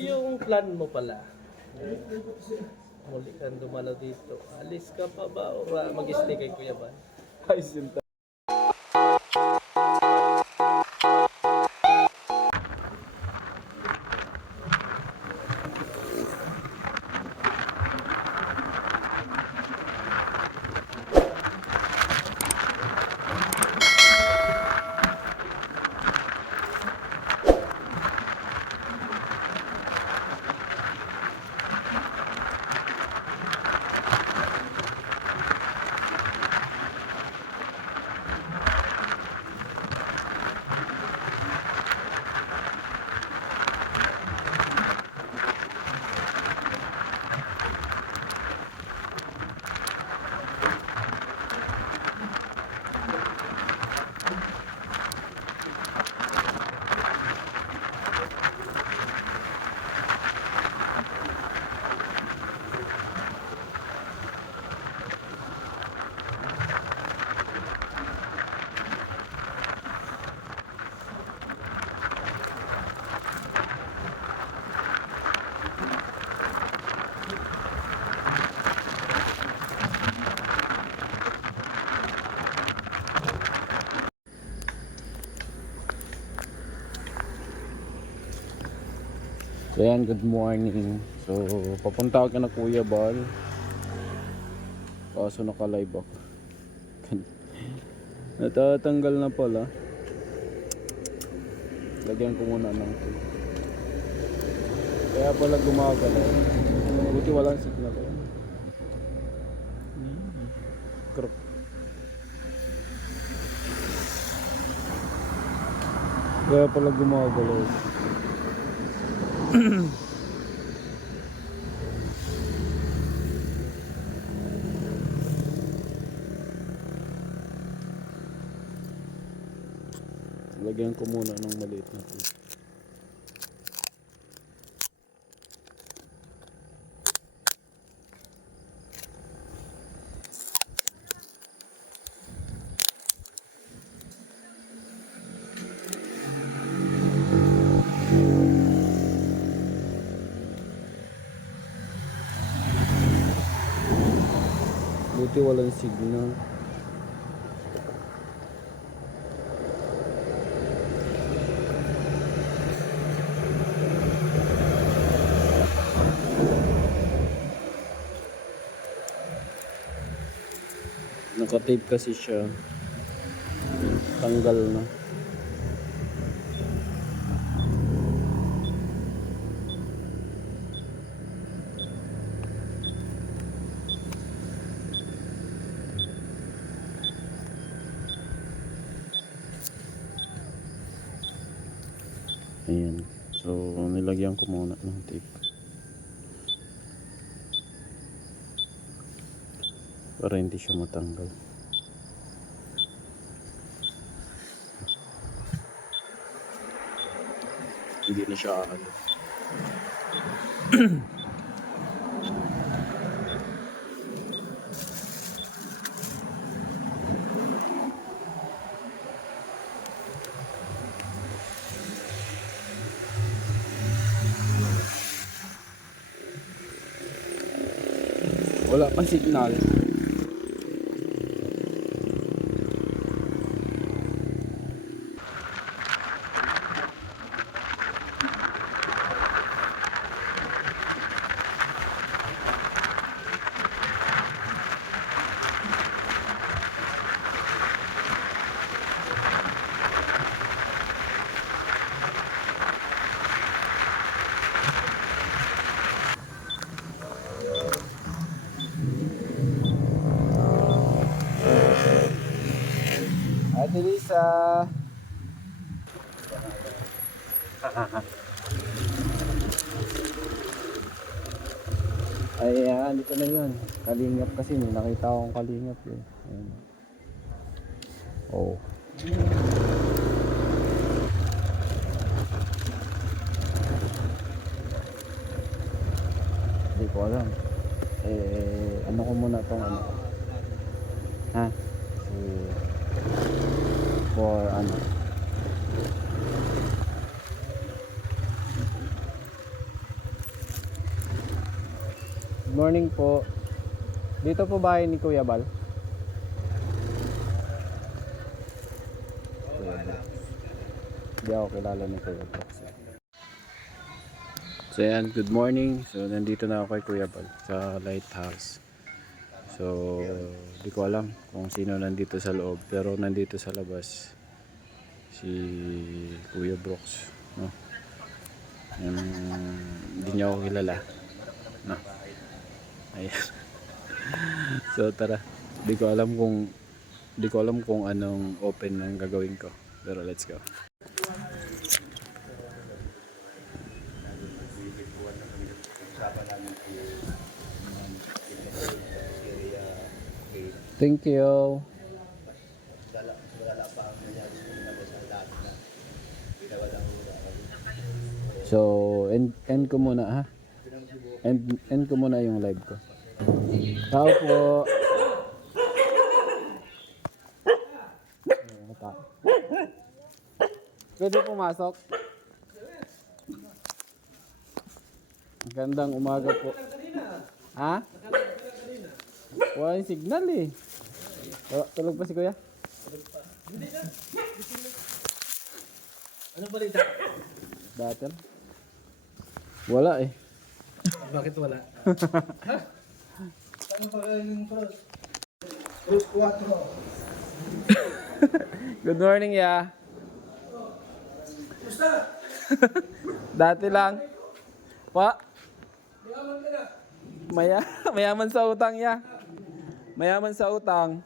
Yung plan mo pala, muli kang dumalo dito. Alis ka pa ba o mag-stay kay Kuya Ban? Ay, sinta. So yan, good morning. So papunta ako na Kuya Bal. Kaso naka-live ako. Natatanggal na pala. Lagyan ko muna ng tape. Kaya pala gumagalaw. Buti walang signal eh. Krok. Kaya pala gumagalaw. Lagyan ko muna ng maliit na tape. Buti walang signal. Naka-tape kasi siya. Tanggal na. Ayan. So, nilagyan ko muna ng tape. Para hindi siya matanggal. Hindi na siya aano. Wala pa signal. Ate Lisa. Ayan, dito na yun. Kalingap kasi, may nakita akong kalingap eh. Ayan. Oh. Hindi ko alam. Ano ko muna tong ano. Ha? For ano. Good morning po. Dito po bahay ni Kuya Bal? Kuya Bal. Hindi ako kilala ni Kuya Bal. So yan, good morning. So nandito na ako kay Kuya Bal sa lighthouse. So di ko alam kung sino nandito sa loob, pero nandito sa labas si Kuya Brooks, no? Hindi niya ako kilala, no? Ayan. So tara, di ko alam kung anong open ang gagawin ko, pero let's go. Thank you. So, end ko muna ha. End ko muna yung live ko. Tao po. Pwede pumasok. Magandang umaga po. Ha? Wala yung signal eh. Tulog pa si Kuya? Ano balita? Battle? Wala eh. Bakit wala? Ha? Saan pa kayo yung cross? Cross 4. Good morning, ya. Gusta? Dati lang. Pa? Mayaman ka na. Mayaman sa utang, ya. Mayaman sa utang.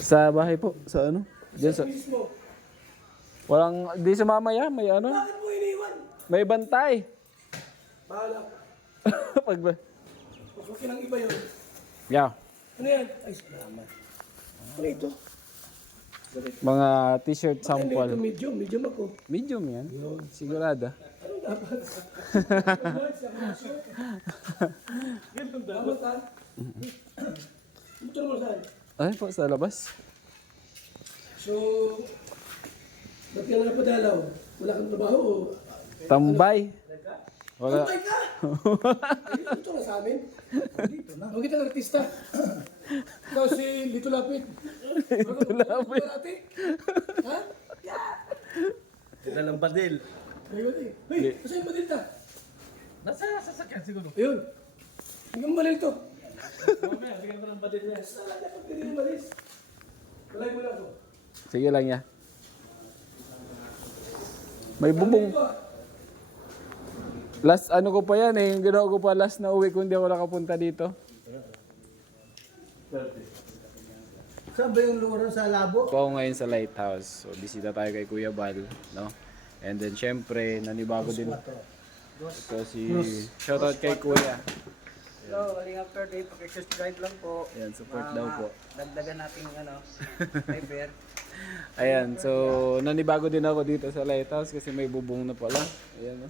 Sa bahay po. Sa ano? Diyan sa... Mismo. Walang... Di sa mamaya. May ano? Bakit mo iniwan? May bantay. Bahala. Pag... Pasukin ng iba yun. Yeah. Ano yan? Ay, salamat. Ano ito? Mga t-shirt Ano ito? sample. Medium. Medium ako. Medium yan. Sigurada. Ano dapat? Ganun dapat ha? Ito mo saan? Ay po, sa labas. So, ba't ka na napadalaw? Wala kang trabaho o? Tambay. Wala. Tambay ka! Ay, ito na sa amin. Dito na. Huwag kitang artista. Ikaw si Lito Lapid. Lito Lapid. Ha? Kita lang badil. Ayun eh. Hey, saan yung badil ta? Nasa sasakyan siguro. Ayun. Hindi kang badil to. Mamaya, bigyan ko ng badil niya. Saan na dapat hindi yung badil? Walay mo lang ako. Sige lang ya. May bubong. Last ano ko pa yan eh. Yung ginawa ko pa last na uwi kung hindi ako nakapunta dito. Saan ba yung lugar sa labo? Ako ngayon sa lighthouse. So bisita tayo kay Kuya Bal, no? And then syempre, nanibago din. Ito si shoutout kay Kuya. Hello, Kalinga Birthday, paki-subscribe lang po. Ayan, support daw po. Dagdagan natin fiber. Ayan, so nanibago din ako dito sa lighthouse kasi may bubong na pala. Ayan, no?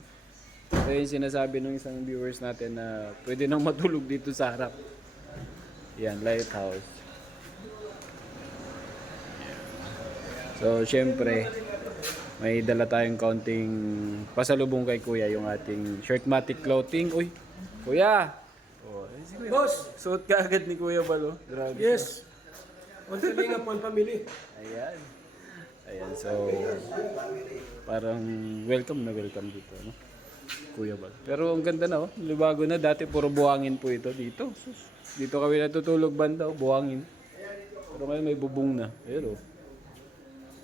So yung sinasabi ng isang viewers natin na pwede nang matulog dito sa harap. Ayan, lighthouse. So syempre, may dala tayong kaunting pasalubong kay Kuya, yung ating Shirtmatic clothing. Uy, Kuya! Oh, si Kuya. Boss! Suot ka agad ni Kuya Balo. Grabe. Yes. One Kalinga po ang pamili. Ayan. Ayan, so parang welcome na welcome dito, no? Kuya Bal. Pero ang ganda na, oh. Libago na. Dati puro buhangin po ito dito. Dito kami natutulog banda, oh. Buhangin. Pero ngayon may bubong na. Pero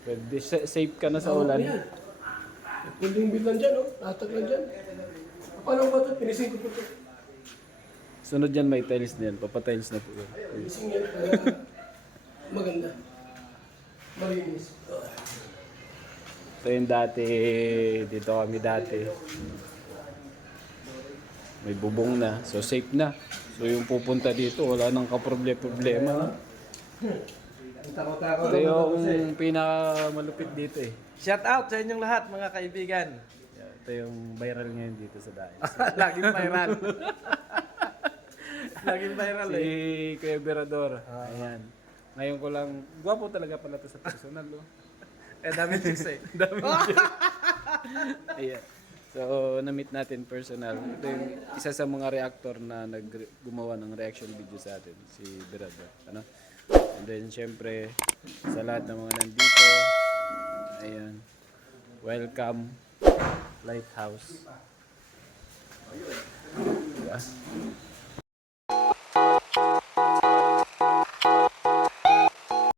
pwede, safe ka na sa ulan. Kuling bil lang dyan, oh. Tatag lang dyan. Paano ba ito? Pinising ko po ito. Sunod yan may tiles na yan. Papatiles na po yan. Pinising yan. Kaya maganda. Malinis. So yung dati, dito kami dati. May bubong na. So safe na. So yung pupunta dito, wala nang kaproblema. Takot-takot. Ito yung pinakamalupit dito eh. Shout out sa inyong lahat mga kaibigan. Ito yung viral ngayon dito sa dahil. Laging viral. Laging viral Si eh. Kuya Berador. Ayan. Ngayon ko lang, gwapo talaga pala to sa personal. Oh. Eh dami chicks eh. Dami Ayan. So So, na-meet natin personal. Ito yung isa sa mga reactor na gumawa ng reaction video sa atin, si Brad. Ano? And then, syempre, sa lahat ng mga nandito, ayan, welcome, Lighthouse. Diba?